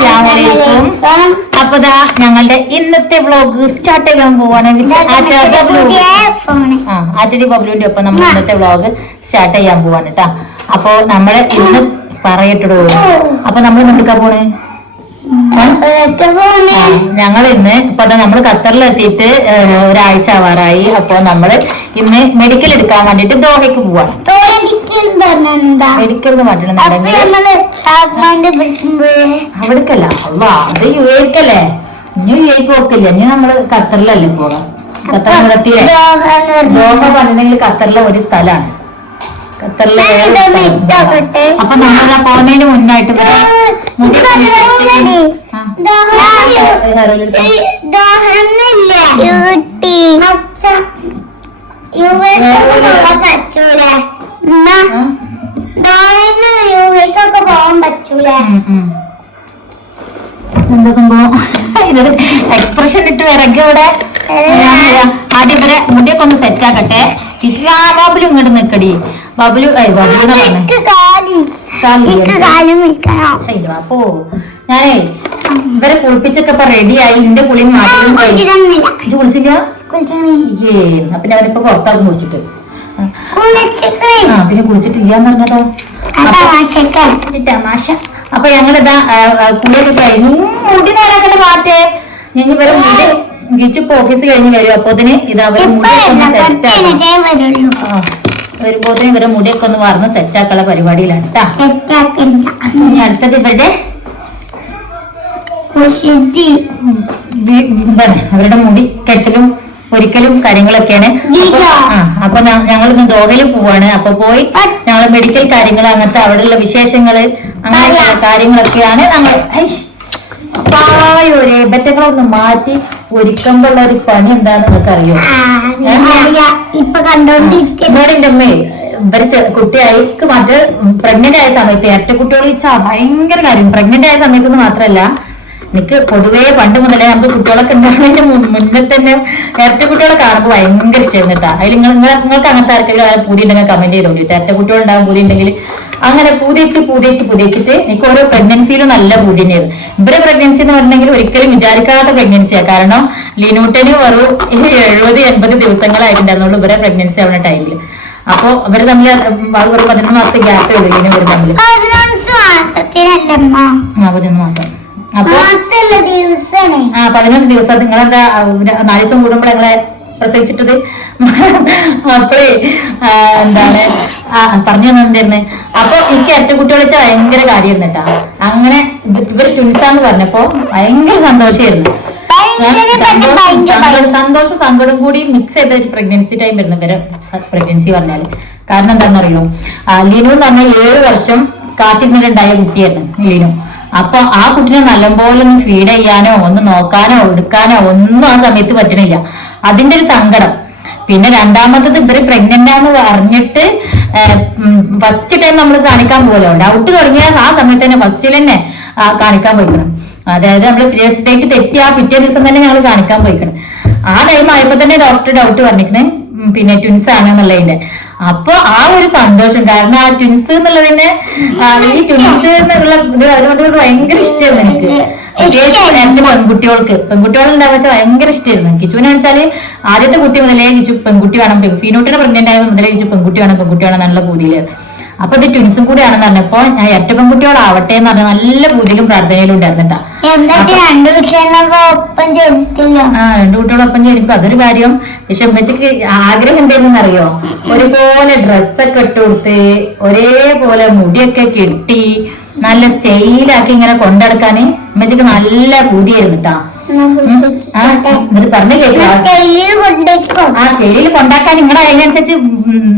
അസ്സലാമലൈക്കും അപ്പൊ ദാ ഞങ്ങളുടെ ഇന്നത്തെ വ്ലോഗ് സ്റ്റാർട്ട് ചെയ്യാൻ പോവാണ്. പുതിയ ഫോണ് ആ ആറ്റടി ബബ്ലുവിന്റെ ഒപ്പം നമ്മൾ ഇന്നത്തെ വ്ലോഗ് സ്റ്റാർട്ട് ചെയ്യാൻ പോവാണ് കേട്ടാ അപ്പൊ നമ്മൾ ഇന്ന് പറയട്ടോ അപ്പൊ നമ്മൾ കൊടുക്കാൻ പോണേ? ഞങ്ങൾ ഇന്ന് ഇപ്പൊ നമ്മൾ ഖത്തറിൽ എത്തിയിട്ട് ഒരാഴ്ച ആവാറായി. അപ്പൊ നമ്മൾ ഇന്ന് മെഡിക്കൽ എടുക്കാൻ വേണ്ടിട്ട് ദോഹയ്ക്ക് പോവാണ് മെഡിക്കൽ എന്ന് പറഞ്ഞിട്ടുണ്ടെങ്കിൽ അവിടേക്കല്ല. അത് യു എക്കല്ലേ ഇനി യു എക്ക് പോക്കില്ല. ഇനി നമ്മൾ ഖത്തറിലല്ലേ പോകാം എത്തിയില്ലേ ദോഹ പറഞ്ഞിട്ടുണ്ടെങ്കിൽ ഖത്തറിലെ ഒരു സ്ഥലമാണ് ഖത്തറിലെ. അപ്പൊ നമ്മളെ പോകുന്നതിന് മുന്നായിട്ട് എക്സ്പ്രഷൻ ഇട്ട് വിറക് ഇവിടെ. ആദ്യം ഇവരെ മുടിയൊക്കെ ഒന്ന് സെറ്റ് ആക്കട്ടെ. ഇച്ചിരി ഇങ്ങോട്ട് നിക്കടി. ബബുലു എന്നാ അപ്പോ ഞാനേ ഇവരെ കുളിപ്പിച്ചൊക്കെ ഇപ്പൊ റെഡിയായി ഇന്റെ കുളിയും ഇജ്ജ് കുളിച്ചില്ല? എന്നാ പിന്നെ അവരിപ്പൊ പുറത്താക്കും കുളിച്ചിട്ട്. പിന്നെ കുളിച്ചിട്ടേ ആ പിന്നെ കുളിച്ചിട്ടില്ലാന്ന് പറഞ്ഞതോ. തമാശ. അപ്പൊ ഞങ്ങളിതാ കുളിയൊക്കെ കഴിഞ്ഞു. മുടി നേരാക്കണ്ട പാറ്റേ ഞങ്ങൾ ഇവരെ മുടി ഗിച്ചിപ്പോ ഓഫീസ് കഴിഞ്ഞ് വരും. അപ്പൊ അതിന് ഇതാ മുടി സെറ്റ് ആക്കണം. ആ ഇവരെ മുടിയൊക്കെ ഒന്ന് വാർന്ന് സെറ്റ് ആക്കാനുള്ള പരിപാടിയിലാണ് കേട്ടാ അടുത്തത് ഇവരുടെ അവരുടെ മുടി കെട്ടലും ഒരിക്കലും കാര്യങ്ങളൊക്കെയാണ്. അപ്പൊ- ഞങ്ങൾ ഇന്ന് ദോഹയിൽ പോവാണ്. അപ്പൊ പോയി ഞങ്ങൾ മെഡിക്കൽ കാര്യങ്ങൾ അങ്ങനത്തെ അവിടെയുള്ള വിശേഷങ്ങൾ അങ്ങനെയുള്ള കാര്യങ്ങളൊക്കെയാണ് ഞങ്ങൾ പായൊരു ഒന്ന് മാറ്റി ഒരുക്കുമ്പോള്ള ഒരു പണി എന്താണെന്ന് നിങ്ങൾക്ക് അറിയോ. ഇവർ കുട്ടിയായിക്ക് കുട്ടിയായി അത് പ്രഗ്നന്റ് ആയ സമയത്ത് ഇരട്ട കുട്ടികൾ ഭയങ്കര കാര്യം. പ്രഗ്നന്റ് ആയ സമയത്ത് മാത്രല്ല എനിക്ക് പൊതുവേ പണ്ട് മുതലേ നമുക്ക് കുട്ടികളൊക്കെ ഉണ്ടാവുന്നതിന്റെ മുൻ- മുന്നേ തന്നെ ഇരട്ട കുട്ടികളെ കാണുമ്പോൾ ഭയങ്കര ഇഷ്ടമായിരുന്നു കേട്ടോ. അതിൽ നിങ്ങൾ നിങ്ങൾ- നിങ്ങൾക്ക് അങ്ങനത്തെ ആർക്കെങ്കിലും പൂതി ഉണ്ടെങ്കിൽ കമന്റ് ചെയ്തോളൂ ഇരട്ട കുട്ടികൾ ഉണ്ടാകും പൂതി ഉണ്ടെങ്കിൽ അങ്ങനെ പൂതിച്ച് പൂതിച്ച് പൂതിച്ചിട്ട് എനിക്ക് ഓരോ പ്രഗ്നൻസിയിലും നല്ല പൂതി തന്നെയായിരുന്നു ഇവരെ പ്രഗ്നൻസി എന്ന് പറഞ്ഞിട്ടുണ്ടെങ്കിൽ ഒരിക്കലും വിചാരിക്കാത്ത പ്രഗ്നൻസിയാണ് കാരണം ലിനൂട്ടന് ഒരു എഴുപത് എൺപത് ദിവസങ്ങളായിട്ടുണ്ടായിരുന്നുള്ളൂ ഇവരെ പ്രഗ്നൻസി ആവുന്ന ടൈമിൽ അപ്പൊ അവർ തമ്മിൽ ഒരു പതിനൊന്ന് മാസത്തെ ഗ്യാപ്പ് ഉള്ളൂ ഇനി ഇവർ തമ്മിൽ പതിനൊന്ന് മാസം. അപ്പൊ ആ പതിനൊന്ന് ദിവസം നിങ്ങളെന്താ നാല് ദിവസം കൂടുമ്പോൾ ഞങ്ങളെ പ്രസവിച്ചിട്ടത്? മക്കളെ എന്താണ് ആ പറഞ്ഞു തന്നിരുന്നേ അപ്പൊ എനിക്ക് ഇരട്ട കുട്ടികൾ വെച്ചാൽ ഭയങ്കര കാര്യമായിരുന്നു കേട്ടാ. അങ്ങനെ ഇവർ ഇവർ ട്വിൻസാന്ന് പറഞ്ഞപ്പോ ഭയങ്കര സന്തോഷമായിരുന്നു സന്തോഷം സങ്കടം കൂടി മിക്സ് ചെയ്ത ഒരു പ്രഗ്നൻസി ടൈം വരുന്നു ഇവരെ. പ്രഗ്നൻസി പറഞ്ഞാൽ. കാരണം എന്താണെന്നറിയോ? ലീനു ലിനു എന്ന് പറഞ്ഞാൽ ഏഴ് വർഷം കാത്തിരുന്നിട്ടുണ്ടായ കുട്ടിയായിരുന്നു ലിനു. അപ്പൊ ആ കുട്ടിനെ നല്ലപോലെ ഒന്ന് ഫീഡ് ചെയ്യാനോ ഒന്ന് നോക്കാനോ എടുക്കാനോ ഒന്നും ആ സമയത്ത് പറ്റണില്ല. അതിന്റെ ഒരു സങ്കടം. പിന്നെ രണ്ടാമത്തത് ഇവർ പ്രഗ്നന്റ് ആണെന്ന് അറിഞ്ഞിട്ട് ഫസ്റ്റ് ടൈം നമ്മൾ കാണിക്കാൻ പോകലോ ഡൗട്ട് തുടങ്ങിയ ആ സമയത്ത് തന്നെ ഫസ്റ്റിൽ തന്നെ കാണിക്കാൻ പോയിക്കണം. അതായത് നമ്മൾ ഡേറ്റ് തെറ്റി ആ പിറ്റേ ദിവസം തന്നെ ഞങ്ങൾ കാണിക്കാൻ പോയിക്കണം. ആ ടൈം ആയപ്പോ തന്നെ ഡോക്ടർ ഡൗട്ട് പറഞ്ഞിരിക്കണേ പിന്നെ ട്വിൻസ് ആണ് എന്നുള്ളതിന്റെ അപ്പൊ ആ ഒരു സന്തോഷം കാരണം ആ ട്വിൻസ് എന്നുള്ളതിന്റെ ഈ ട്വിൻസ് എന്നുള്ള ഇത് അതുകൊണ്ട് ഭയങ്കര ഇഷ്ടമാണ് എനിക്ക്. പ്രത്യേകിച്ച് എന്റെ പെൺകുട്ടികൾക്ക്. പെൺകുട്ടികൾ എന്താ വെച്ചാൽ ഭയങ്കര ഇഷ്ടമായിരുന്നു കിച്ചുവിനെ വെച്ചാൽ ആദ്യത്തെ കുട്ടി മുതലേ കിച്ചു പെൺകുട്ടി വേണം. ഫീനോട്ടിനെ പ്രഗ്നന്റ് ആയത് മുതലേ കിച്ചു പെൺകുട്ടി വേണം പെൺകുട്ടി വേണം എന്നുള്ള പൂതിയിൽ അപ്പൊ ഇത് ട്വിൻസും കൂടിയാണെന്ന് പറഞ്ഞപ്പോ ഞാൻ ഇരട്ട പെൺകുട്ടികളാവട്ടെ എന്ന് പറഞ്ഞ നല്ല പൂജയിലും പ്രാർത്ഥനയിലും ഉണ്ടായിരുന്നിട്ടാ. ആ രണ്ടു കുട്ടികളൊപ്പം ജനിക്കും അതൊരു കാര്യം പക്ഷെ ഉമ്മച്ചക്ക് ആഗ്രഹം എന്തായിരുന്നു അറിയോ ഒരുപോലെ ഡ്രസ്സൊക്കെ ഇട്ട് കൊടുത്ത് ഒരേപോലെ മുടിയൊക്കെ കെട്ടി നല്ല സ്റ്റൈലാക്കി ഇങ്ങനെ കൊണ്ടെടുക്കാന് അമ്മച്ചിക്ക് നല്ല പൂതിയായിരുന്നു കേട്ടാ എന്നിട്ട് പറഞ്ഞു കേട്ടോ. ആ സ്റ്റൈലിൽ കൊണ്ടാക്കാൻ നിങ്ങളെ അതിനനുസരിച്ച്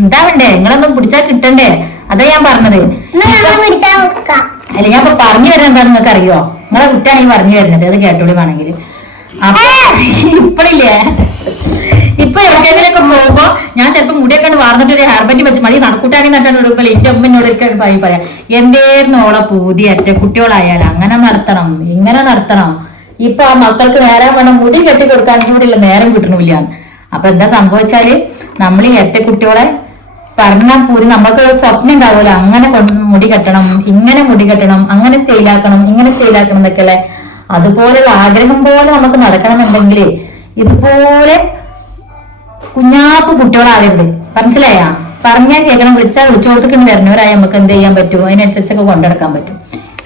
ഇതാവണ്ടേ നിങ്ങളൊന്നും പിടിച്ചാൽ കിട്ടണ്ടേ? അതാ ഞാൻ പറഞ്ഞത്. പിടിച്ചാ അല്ല ഞാൻ ഇപ്പൊ പറഞ്ഞു വരുന്നത് എന്താ നിങ്ങൾക്ക് അറിയോ? നിങ്ങളെ കുറ്റാണ് ഈ പറഞ്ഞു വരുന്നത് അത് കേട്ടോളി വേണമെങ്കിൽ. അപ്പൊ ഇപ്പഴില്ലേ ഇപ്പൊ എവിടെയെങ്കിലൊക്കെ പോകുമ്പോ ഞാൻ ചിലപ്പോ മുടിയൊക്കെ വാർന്നിട്ട് ഒരു ഹെയർ വെച്ച് മതി. നടക്കൂട്ടാക്കി നട്ടാണ് എടുക്കുമ്പോൾ എന്റെ അമ്മ എന്നോട് ഒരിക്കൽ പറയും പറയാം എന്തേർന്ന് ഓളെ പൂതി? അറ്റ കുട്ടികളായാലും അങ്ങനെ നടത്തണം ഇങ്ങനെ നടത്തണം. ഇപ്പൊ ആ മക്കൾക്ക് നേരം വേണം മുടി കെട്ടി കൊടുക്കാൻ ചൂടില്ല നേരം കിട്ടണില്ല. അപ്പൊ എന്താ സംഭവിച്ചാൽ നമ്മൾ ഈ ഇരട്ട കുട്ടികളെ പറഞ്ഞാൽ പൂരി നമുക്ക് സ്വപ്നം ഉണ്ടാവുമല്ലോ. അങ്ങനെ മുടി കെട്ടണം ഇങ്ങനെ മുടി കെട്ടണം അങ്ങനെ സ്റ്റൈലാക്കണം ഇങ്ങനെ സ്റ്റൈലാക്കണം എന്നൊക്കെ അല്ലേ അതുപോലെയുള്ള ആഗ്രഹം പോലെ നമുക്ക് നടക്കണമെന്നുണ്ടെങ്കിൽ ഇതുപോലെ കുഞ്ഞാപ്പ് കുട്ടികളാകരുത് മനസ്സിലായാ? പറഞ്ഞാൽ കേൾക്കണം വിളിച്ചാൽ വിളിച്ചു കൊടുത്തിട്ട് വരുന്നവരായി നമുക്ക് എന്ത് ചെയ്യാൻ പറ്റും? അതിനനുസരിച്ചൊക്കെ കൊണ്ടെടുക്കാൻ പറ്റും.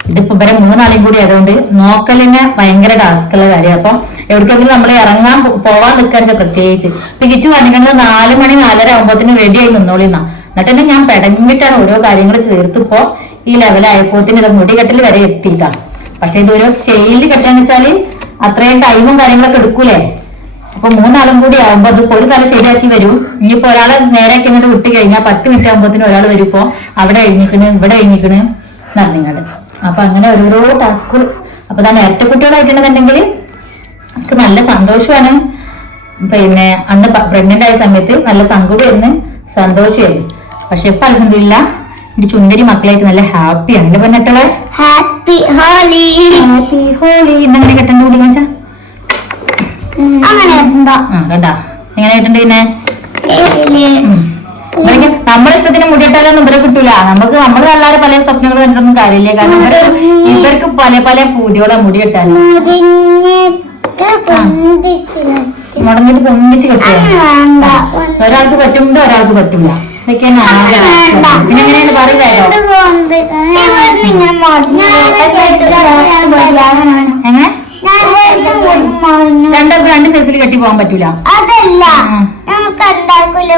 ഇതിപ്പോ ഇവരെ മൂന്നാളെയും കൂടി ആയതുകൊണ്ട് നോക്കലിന് ഭയങ്കര ടാസ്കുള്ള കാര്യം. അപ്പൊ എവിടേക്കെങ്കിലും നമ്മൾ ഇറങ്ങാൻ പോവാൻ നിൽക്കാൻ പ്രത്യേകിച്ച്. പിരിച്ചു പറഞ്ഞിട്ട് നാല് മണി നാലര ആകുമ്പോത്തിന് റെഡിയായി നിന്നോളിന്നാ എന്നിട്ട് ഞാൻ പെടഞ്ഞിട്ടാണ് ഓരോ കാര്യങ്ങൾ ചേർത്തിപ്പോ ഈ ലെവലായപ്പോത്തിന് ഇത് മുടികെട്ടിൽ വരെ എത്തിയിട്ടാണ് പക്ഷെ ഇത് ഓരോ സ്റ്റേജിൽ കെട്ടാന്ന് വെച്ചാൽ അത്രയും ടൈമും കാര്യങ്ങളൊക്കെ എടുക്കൂലേ? അപ്പൊ മൂന്നാളും കൂടി ആവുമ്പോ അത് ഒരു തല ശരിയാക്കി വരും. ഇനിയിപ്പോ ഒരാളെ നേരെ ഇങ്ങോട്ട് വിട്ട് കഴിഞ്ഞാൽ പത്ത് മിനിറ്റ് ആകുമ്പോഴത്തേനും ഒരാൾ വരുമ്പോ അവിടെ എഴുന്നിക്കണ് ഇവിടെ എഴുന്നിക്കണ് എന്നറിഞ്ഞാട് അപ്പൊ അങ്ങനെ ഓരോരോ ടാസ്കുകൾ അപ്പൊ ഞാൻ നേരത്തെ കുട്ടികളായിട്ടുണ്ടെന്നുണ്ടെങ്കിൽ എനിക്ക് നല്ല സന്തോഷമാണ്. പിന്നെ അന്ന് പ്രഗ്നന്റ് ആയ സമയത്ത് നല്ല സങ്കടമായിരുന്നു സന്തോഷമായിരുന്നു പക്ഷെ ഇപ്പൊ അലഹമില്ല എന്റെ ചുന്ദരി മക്കളായിട്ട് നല്ല ഹാപ്പിയാണ് എന്റെ പറഞ്ഞിട്ടുള്ള? ഹാപ്പി ഹോളി ഹാപ്പി ഹോളി എന്നെ കെട്ടണ്ട കൂടി ആ കണ്ടാ. എങ്ങനെ ആയിട്ടുണ്ട് പിന്നെ? നമ്മുടെ ഇഷ്ടത്തിന് മുടിയിട്ടാലൊന്നും ഇവരെ കിട്ടൂല. നമുക്ക് നമ്മൾ നല്ലാതെ പല സ്വപ്നങ്ങൾ കണ്ടിട്ടൊന്നും കാര്യമില്ല. കാരണം ഇവർക്ക് പല പല പൂതിയോടെ മുടി കെട്ടാൻ. മുടങ്ങിട്ട് പൊന്നിച്ച് അങ്ങനെ ഒരാൾക്ക് പറ്റുമ്പോ ഒരാൾക്ക് ഇതൊക്കെയാണ് അവസ്ഥ. പിന്നെ എങ്ങനെയാണ് പറയുന്നതോ. എങ്ങനെ. രണ്ട് കെട്ടി പോകാൻ പറ്റൂല. അതല്ല. നമുക്ക് എന്താക്കൂല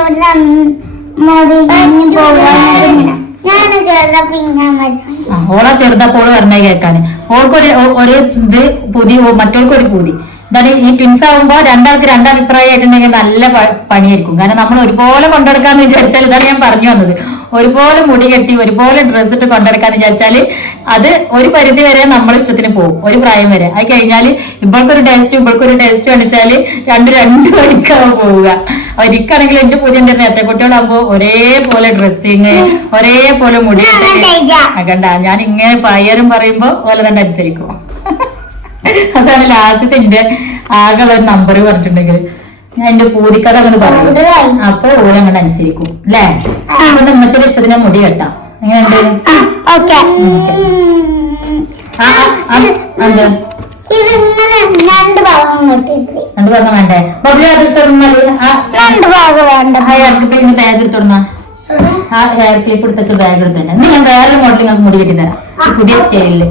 ഓളെ ചെറുതപ്പോൾ പറഞ്ഞ കേൾക്കാന്. ഓൾക്കൊരു ഒരു ഇത് പുതി മറ്റോൾക്കൊരു പുതി. ഇതാണ് ഈ ട്വിൻസ് ആവുമ്പോ രണ്ടാൾക്ക് രണ്ടഭിപ്രായമായിട്ടുണ്ടെങ്കിൽ നല്ല പണിയായിരിക്കും. കാരണം നമ്മൾ ഒരുപോലെ കൊണ്ടെടുക്കാന്ന് വിചാരിച്ചാൽ ഇതാണ് ഞാൻ പറഞ്ഞു വന്നത്. ഒരുപോലെ മുടി കെട്ടി ഒരുപോലെ ഡ്രസ് ഇട്ട് കൊണ്ടെടുക്കാന്ന് വിചാരിച്ചാൽ അത് ഒരു പരിധി വരെ നമ്മളെ ഇഷ്ടത്തിന് പോകും ഒരു പ്രായം വരെ. അത് കഴിഞ്ഞാൽ ഇവൾക്കൊരു ടേസ്റ്റ് ഇവൾക്കൊരു ടേസ്റ്റ് കാണിച്ചാൽ രണ്ട് രണ്ട് വഴിക്കാവും പോവുക. ഒരിക്കാണെങ്കിൽ എന്റെ പുതിയ നേരത്തെ കുട്ടികളാകുമ്പോ ഒരേപോലെ ഡ്രസ്സിങ് ഒരേപോലെ മുടി കണ്ട ഞാൻ ഇങ്ങനെ പയ്യരും പറയുമ്പോ പോലെ തന്നെ അനുസരിക്കും. അതാണ് ലാസ്റ്റ് എന്റെ ആകെ ഒരു നമ്പർ പറഞ്ഞിട്ടുണ്ടെങ്കിൽ. ഞാൻ എന്റെ പൂതിക്കഥ അങ്ങനെ പറയും. അപ്പൊ ഓല അങ്ങനെ അനുസരിക്കും അല്ലേ അപ്പൊ നമ്മച്ചൊരു ഇഷ്ടത്തിന് മുടി കെട്ടാം. എങ്ങനെയുണ്ട്? രണ്ട് ഭാഗം വേണ്ടേ? ബബ്ലി അത് തുറന്നാൽ ആ രണ്ട് ഭാഗം വേണ്ട. ആ ഹെയർ ക്ലിപ്പ് ബാഗ് എടുത്ത് തുറന്ന. ആ ഹെയർ ക്ലിപ്പ് എടുത്ത ബാഗ് എടുത്തു തന്നെ. ഇന്ന് ഞാൻ വേറെ നിങ്ങൾക്ക് മുടി കെട്ടി തരാം പുതിയ സ്റ്റൈലിൽ.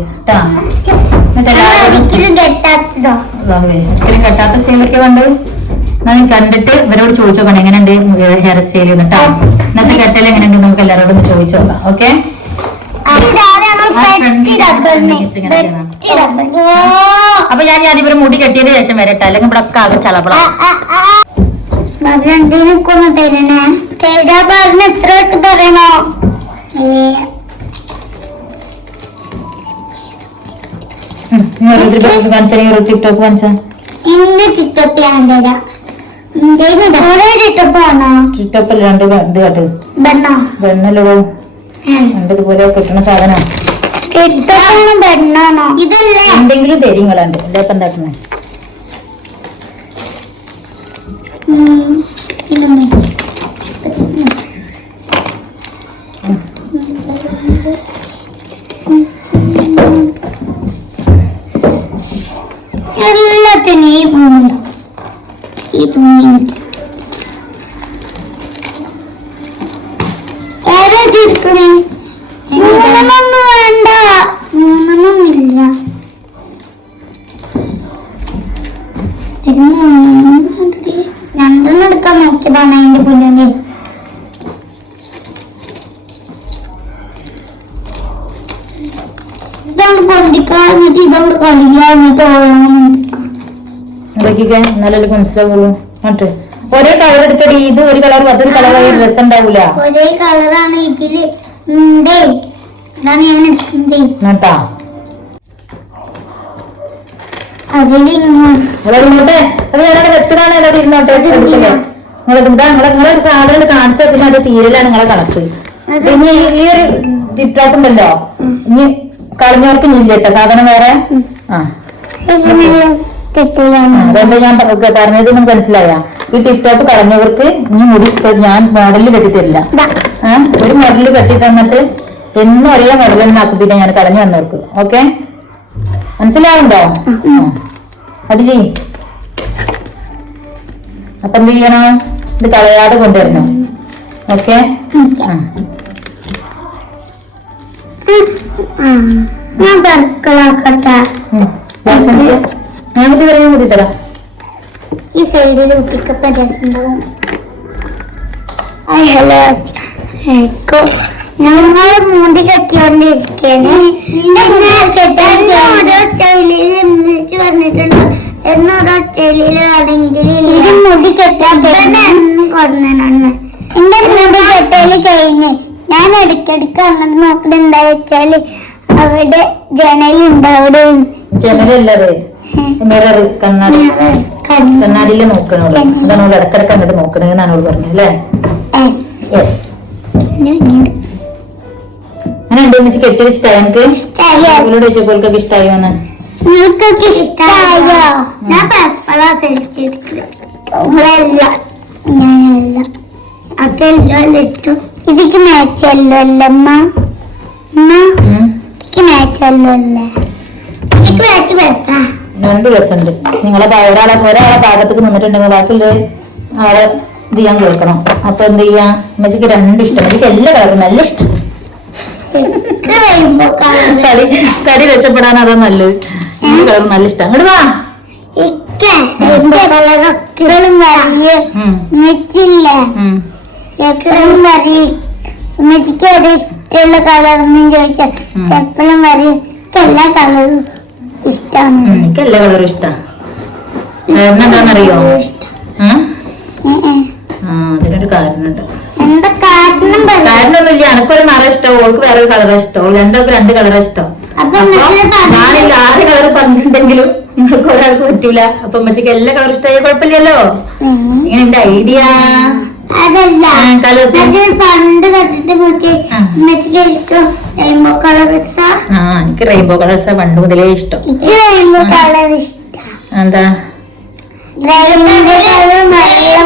ഒരിക്കലും കെട്ടാത്ത സ്റ്റൈലൊക്കെ കണ്ട്. ഞാൻ കണ്ടിട്ട് ഇവരോട് ചോദിച്ചു നോക്കണം എങ്ങനെയുണ്ട് ഹെയർ സ്റ്റൈൽ കേട്ടോ ഇന്നത്തെ കെട്ടൽ എങ്ങനെയുണ്ട് നമുക്ക് എല്ലാവരോടും ചോദിച്ചു നോക്കാം ഓക്കെ? അപ്പൊ ഞാൻ ഞാൻ ഇവരെ മുടി കെട്ടിയതിന് ശേഷം വരട്ടെ അല്ലെങ്കിൽ ഇവിടെ ഒക്കെ ആകെ ചളപ്പള തരണേ തരാ പറഞ്ഞ എത്ര വട്ടം ടിക്ടോക്ക് എന്റെ ഞാൻ തരാം. രണ്ട് ഇത് കട്ട് വെണ്ണല്ലോ കെട്ടണ സാധനം. എന്തെങ്കിലും തരിങ്ങളുണ്ട് ഏതാ ചുരുക്കണേ? മൂന്നെണ്ണൊന്നും വേണ്ട. മൂന്നെണ്ണൊന്നുമില്ല. രണ്ടെണ്ണം എടുക്കാൻ നോക്കിയതാണ് അതിന്റെ കുഞ്ഞിന് ഇതാണ് പൊന്തിക്കാഞ്ഞിട്ട് കളിക്കാൻ എന്നിട്ട് ഓരോന്നും നോക്കിക്കേ എന്നാലല്ലേ മനസ്സിലാവുള്ളൂ. എന്നിട്ട് ഒരേ കളർ എടുക്കടി. ഇത് ഒരു കളർ അതൊരു കളറായി ഡ്രസ് ഉണ്ടാവൂല. ഒരേ കളറാണ് ഇതിൽ. ഉണ്ടേ. ഞാൻ എടുക്കുന്നത് എന്നിട്ടാ അതിൽ ഇങ്ങോട്ട്. നിങ്ങളെ ഇങ്ങോട്ടെ. അത് ഞാനവിടെ വെച്ചതാണ്. എല്ലാവരും ഇരുന്നോട്ടെ എടുക്കില്ലേ നിങ്ങളെ ഇതാ നിങ്ങളെ നിങ്ങളെ ഒരു സാധനം കാണിച്ചാൽ പിന്നെ അത് തീരലാണ് നിങ്ങളെ കണക്ക്. ഇനി ഈ- ഒരു ടിക്ടോക്ക് ഉണ്ടല്ലോ. ഇനി കളഞ്ഞവർക്ക് ഇല്ല കേട്ടോ. സാധനം വേറെ. ആ. അതുകൊണ്ട് ഞാൻ പറഞ്ഞത് നിങ്ങൾക്ക് മനസ്സിലായ. ഈ ടിപ് ടോപ്പ് കളഞ്ഞവർക്ക് ഇനി മുടി ഞാൻ മോഡലിൽ കെട്ടിത്തരില്ല? ഒരു മോഡലിൽ കെട്ടി തന്നിട്ട് എന്നും ഒരേ മോഡൽ തന്നെ ആക്കും പിന്നെ ഞാൻ കളഞ്ഞു വന്നവർക്ക്. ഓക്കെ? മനസ്സിലാവുണ്ടോ? അടിജി അപ്പൊ എന്ത് ചെയ്യണം? ഇത് കളയാതെ കൊണ്ടുവരണം. ഓക്കെ? ഞാൻ ബർക്കളാക്കട്ടെ ഇത് പറയാൻ കൂടി തരാം. ഈ സൈഡിൽ കുട്ടിക്കപ്പ രസമുണ്ടാവും. ഹലോ. ഞങ്ങൾ മൂടി കെട്ടിക്കൊണ്ടിരിക്കണേ ഓരോ സ്റ്റൈലിൽ വിളിച്ച് പറഞ്ഞിട്ടുണ്ട്. എന്നോരോ സ്റ്റൈലിൽ ആണെങ്കിൽ ഇത് മുടി കെട്ടാൻ കൊടുന്നാണ് എന്റെ മുടി കെട്ടൽ കഴിഞ്ഞ് ഞാൻ ഇടയ്ക്കിടയ്ക്ക് അങ്ങോട്ട് നോക്കണെന്താ വെച്ചാൽ അവിടെ ജനലുണ്ട് അവിടെ ജനലല്ലത് മിറർ കണ്ണാടി. കണ്ണാടിയിൽ നോക്കണോളൂ. അതാണ് അവൾ ഇടക്കിടക്ക് അങ്ങോട്ട് നോക്കണേന്നാണ് അവൾ പറഞ്ഞത് അല്ലേ? യെസ് അങ്ങനെ ഉണ്ട് വെച്ച് കെട്ടിയത് ഇഷ്ടമായി എനിക്ക് അവളോട് ചോദിച്ചപ്പോൾക്കൊക്കെ ഇഷ്ടമായി വന്ന് നിങ്ങൾക്കൊക്കെ ഇഷ്ടമായോ ഞാൻ പപ്പളാ സെലക്ട് നിങ്ങളല്ല ഞാനല്ല. അതെല്ലോ ഇഷ്ടം. ഇതിക്ക് മാച്ചല്ലോ അല്ലമ്മ അമ്മ? ഉം. ഇതിക്ക് മാച്ചല്ലോ അല്ലേ ഇതിക്ക് മാച്ച് പറ്റാ രണ്ട് രസമുണ്ട് നിങ്ങളെ ഒരാളെ ഒരാളെ ഭാഗത്തേക്ക് നിന്നിട്ടുണ്ടെങ്കിൽ ബാക്കിയുള്ള ആളെ ഇത് ചെയ്യാൻ കേൾക്കണം അപ്പൊ എന്ത് ചെയ്യാ? അമ്മച്ചിക്ക് രണ്ടും ഇഷ്ടം. എനിക്ക് എല്ലാ കളറും നല്ല ഇഷ്ടം. കടി കടി രക്ഷപ്പെടാൻ അതാ നല്ലത്. ഈ കളർ നല്ല ഇഷ്ടം. അങ്ങോട്ട് വാ. ഉമ്മച്ചിക്ക് ഇഷ്ടമുള്ള കളർ എന്ന് ചോദിച്ചാൽ. എപ്പോഴും പറയും. എല്ലാ കളറും ഇഷ്ടമാണ് ഉം, കളർ ഇഷ്ടം? എന്താണെന്നറിയോ അതിനൊരു കാരണമുണ്ട് കാരണമൊന്നുമില്ല എനക്കൊരു നിറം ഇഷ്ടം ഓൾക്ക് വേറെ ഒരു കളർ ഇഷ്ടം രണ്ടോൾക്ക് രണ്ട് കളർ ഇഷ്ടം. ഞാനില്ല ആറ് കളർ പറഞ്ഞിട്ടുണ്ടെങ്കിലും നിങ്ങൾക്ക് ഒരാൾക്ക് പറ്റൂല. അപ്പൊ അമ്മച്ചക്ക് എല്ലാ കളറും ഇഷ്ടമായ കുഴപ്പമില്ലല്ലോ? ഇങ്ങനെ എന്റെ ഐഡിയ? അതല്ല. പണ്ട് കണ്ടിട്ട്. ഇഷ്ടം റെയിൻബോ കളർ ആ. എനിക്ക് റെയിൻബോ കളേഴ്സ് പണ്ട് മുതലേ ഇഷ്ടം. റെയിൻബോ കളർ ഇഷ്ടം. എന്താ? റെയിൻബോ കളർ നല്ല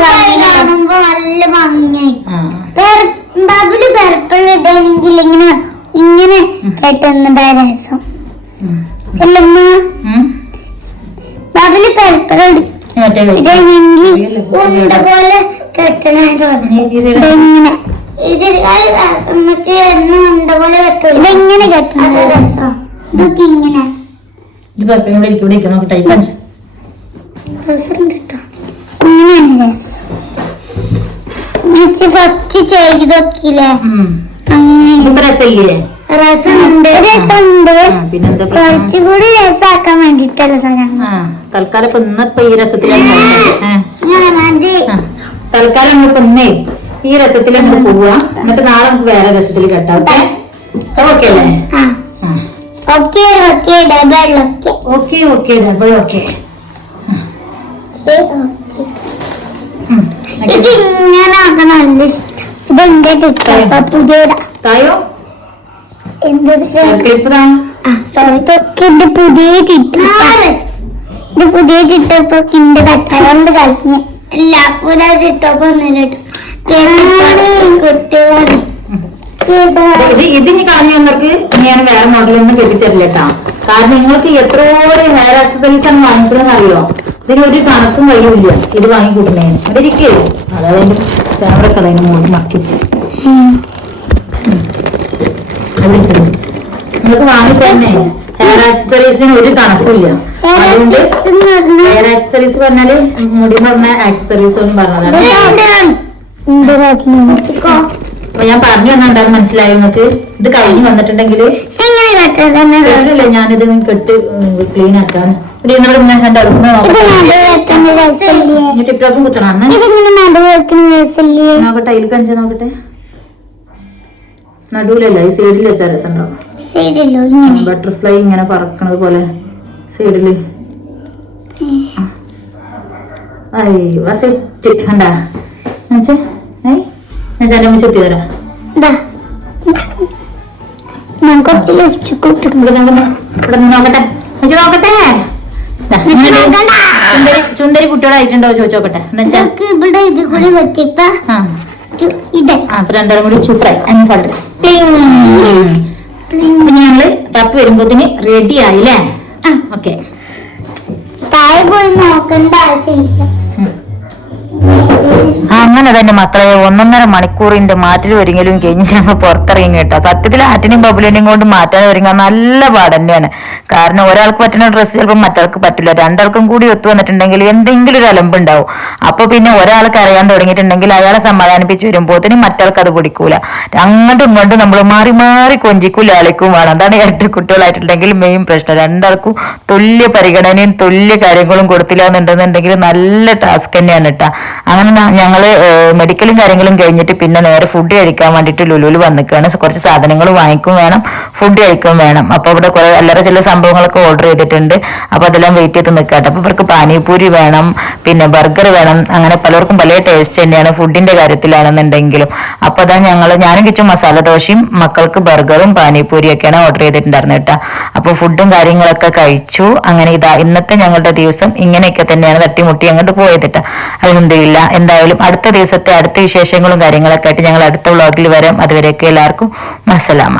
കാണുമ്പോ നല്ല ഭംഗിയായി ആ. ബബിൾ പർപ്പിൾ ഇടണമെങ്കിൽ ഇങ്ങനെ ഇങ്ങനെ കെട്ടുന്നതാ രസം. ഉം. അല്ലമ്മ? ഉം. ബബിൾ പർപ്പിൾ ഇടണമെങ്കിൽ ഉണ്ട പോലെ കെട്ടണ രസം ഇതെങ്ങനെ? ഇത് രസം വെച്ച് എന്നും ഉണ്ട പോലെ കെട്ടും ഇതെങ്ങനെ കെട്ടണ? രസം. ഇതൊക്കെ ഇങ്ങനെ. ഫസ്റ്റ് ചെയ്തൊക്കില്ലേ? രസമുണ്ട്. രസമുണ്ട്. കുറച്ചുകൂടി സാധനം ആ തൽക്കാലം ഇന്നിപ്പോ ഈ രസത്തിലാണ് തൽക്കാലം നമ്മളിപ്പോ ഇന്നേ ഈ രസത്തിൽ നമ്മൾ പോവാ. എന്നിട്ട് നാളെ നമുക്ക് വേറെ രസത്തിൽ കെട്ടാം ഓക്കെ. അല്ലേ? Okay okay double okay. Okay okay double okay. ആക്കാൻ നല്ല ഇഷ്ടം. ഇത് എന്റെ പുതിയതാ. തായോ? പുതിയ കിട്ടും. ഇത് പുതിയ കിട്ടപ്പോ കളിഞ്ഞ് ഇല്ല കുട്ടികളെ ഇത് ഇത് ഇനി കളഞ്ഞു വന്നവർക്ക് ഞാൻ വേറെ മോഡലൊന്നും കെട്ടിത്തരില്ല കേട്ടാ കാരണം നിങ്ങൾക്ക് എത്രയോരം ഹെയർ ആക്സസറീസ് ആണ് വാങ്ങിക്കണമെന്ന് അറിയോ? ഇതിന് ഒരു കണക്കും കഴിയില്ല ഇത് വാങ്ങിക്കൂട്ടണേ അവിടെ ഇരിക്കേ അതായത് ക്യാമറ കളയുന്ന മോഡൽ മറക്കിച്ച്. നിങ്ങൾക്ക് വാങ്ങിത്തന്നെ ഹെയർ ആക്സസറീസിന് ഒരു കണക്കില്ല അതുകൊണ്ട് ഹെയർ ആക്സസറീസ് പറഞ്ഞാൽ മുടി പറഞ്ഞ ആക്സസറീസ് ഒന്നും പറഞ്ഞതാണ്. അപ്പൊ ഞാൻ പറഞ്ഞു വന്നിട്ടുണ്ടാവും മനസ്സിലായി നിങ്ങൾക്ക്? ഇത് കഴിഞ്ഞ് വന്നിട്ടുണ്ടെങ്കിൽ കേട്ടില്ലേ ഞാനിത് കെട്ട് ക്ലീൻ ആക്കാൻ ഇവിടെ നമ്മുടെ ഇങ്ങനെ കണ്ടടുക്കുന്ന ഇനി ടിക്ടോക്കും കുത്തണം നോക്കട്ടെ അതിൽ കഞ്ച് നോക്കട്ടെ. നടുവിലല്ല? ഈ സൈഡിൽ വെച്ചാൽ രസം ഉണ്ടാവും. ബട്ടർഫ്ലൈ ഇങ്ങനെ. പറക്കണത് പോലെ സൈഡിൽ. അയ്യോ സെറ്റ് കണ്ടാ? മനസ്സേ ഏ? ചെത്തി തരാം കുറച്ച് ലിപ്സ്റ്റിക് ഇവിടെ നോക്കട്ടെ. ഇവിടെ നോക്കട്ടെ. മനസ്സിൽ നോക്കട്ടെ. ദാ. നോക്കണ്ട. ചുന്തരി കുട്ടികളായിട്ടുണ്ടോ ചോദിച്ചോക്കട്ടെ രണ്ടാളും കൂടി അഞ്ച് പാട്ട് പിന്നെ ഞങ്ങൾ ടപ്പ് വരുമ്പോത്തിന് റെഡി ആയില്ലേ? ആ ഓക്കെ താഴെ പോയി നോക്കണ്ട ആവശ്യമില്ല. അങ്ങനെ തന്നെ മക്കളെ ഒന്നൊന്നര മണിക്കൂറിന്റെ മാറ്റിൽ ഒരുങ്ങലും കഴിഞ്ഞ് ഞങ്ങൾ പുറത്തിറങ്ങി കേട്ടോ. സത്യത്തിൽ ആറ്റിനെയും ബബുലിനെയും കൊണ്ട് മാറ്റാൻ ഒരുങ്ങാൻ നല്ല പാട് തന്നെയാണ്. കാരണം ഒരാൾക്ക് പറ്റുന്ന ഡ്രസ്സ് ചിലപ്പോൾ മറ്റാൾക്ക് പറ്റില്ല. രണ്ടാൾക്കും കൂടി ഒത്തു വന്നിട്ടുണ്ടെങ്കിൽ എന്തെങ്കിലും ഒരു അലമ്പുണ്ടാവും അപ്പൊ പിന്നെ ഒരാൾക്ക് അറിയാൻ തുടങ്ങിയിട്ടുണ്ടെങ്കിൽ അയാളെ സമാധാനിപ്പിച്ച് വരുമ്പോഴത്തേനും മറ്റാൾക്ക് അത് പിടിക്കൂല. അങ്ങോട്ടും ഇങ്ങോട്ടും നമ്മൾ മാറി മാറി കൊഞ്ചിക്കും ലാളിക്കും വേണം. അതാണ് ഇരട്ട കുട്ടികളായിട്ടുണ്ടെങ്കിൽ മെയിൻ പ്രശ്നം. രണ്ടാൾക്കും തുല്യ പരിഗണനയും തുല്യ കാര്യങ്ങളും കൊടുത്തില്ല എന്നുണ്ടെന്നുണ്ടെങ്കിൽ നല്ല ടാസ്ക് തന്നെയാണ് കേട്ടാ. അങ്ങനെ ഞങ്ങൾ മെഡിക്കലും കാര്യങ്ങളും കഴിഞ്ഞിട്ട് പിന്നെ നേരെ ഫുഡ് കഴിക്കാൻ വേണ്ടിയിട്ട് ലുലുവിൽ വന്നിക്കുകയാണ് കുറച്ച് സാധനങ്ങൾ വാങ്ങിക്കും വേണം ഫുഡ് കഴിക്കും വേണം. അപ്പോൾ ഇവിടെ കുറെ അല്ലറ ചില സംഭവങ്ങളൊക്കെ ഓർഡർ ചെയ്തിട്ടുണ്ട്. അപ്പോൾ അതെല്ലാം വെയിറ്റ് ചെയ്ത് നിൽക്കട്ടെ അപ്പൊ ഇവർക്ക് പാനിപൂരി വേണം പിന്നെ ബർഗർ വേണം അങ്ങനെ പലർക്കും പല ടേസ്റ്റ് തന്നെയാണ് ഫുഡിന്റെ കാര്യത്തിലാണെന്നുണ്ടെങ്കിലും. അപ്പൊ അതാ ഞങ്ങൾ ഞാനും കിച്ചും മസാല ദോശയും മക്കൾക്ക് ബർഗറും പാനിപൂരിയൊക്കെയാണ് ഓർഡർ ചെയ്തിട്ടുണ്ടായിരുന്നത് കേട്ടോ. അപ്പോൾ ഫുഡും കാര്യങ്ങളൊക്കെ കഴിച്ചു. അങ്ങനെ ഇതാ ഇന്നത്തെ ഞങ്ങളുടെ ദിവസം ഇങ്ങനെയൊക്കെ തന്നെയാണ് തട്ടിമുട്ടി അങ്ങോട്ട് പോയത് കേട്ടോ. അലഹമില്ല എന്തായാലും അടുത്ത ദിവസത്തെ അടുത്ത വിശേഷങ്ങളും കാര്യങ്ങളൊക്കെ ആയിട്ട് ഞങ്ങൾ അടുത്ത വ്ളോഗിൽ വരാം. അതുവരെയൊക്കെ എല്ലാവർക്കും മസലാമ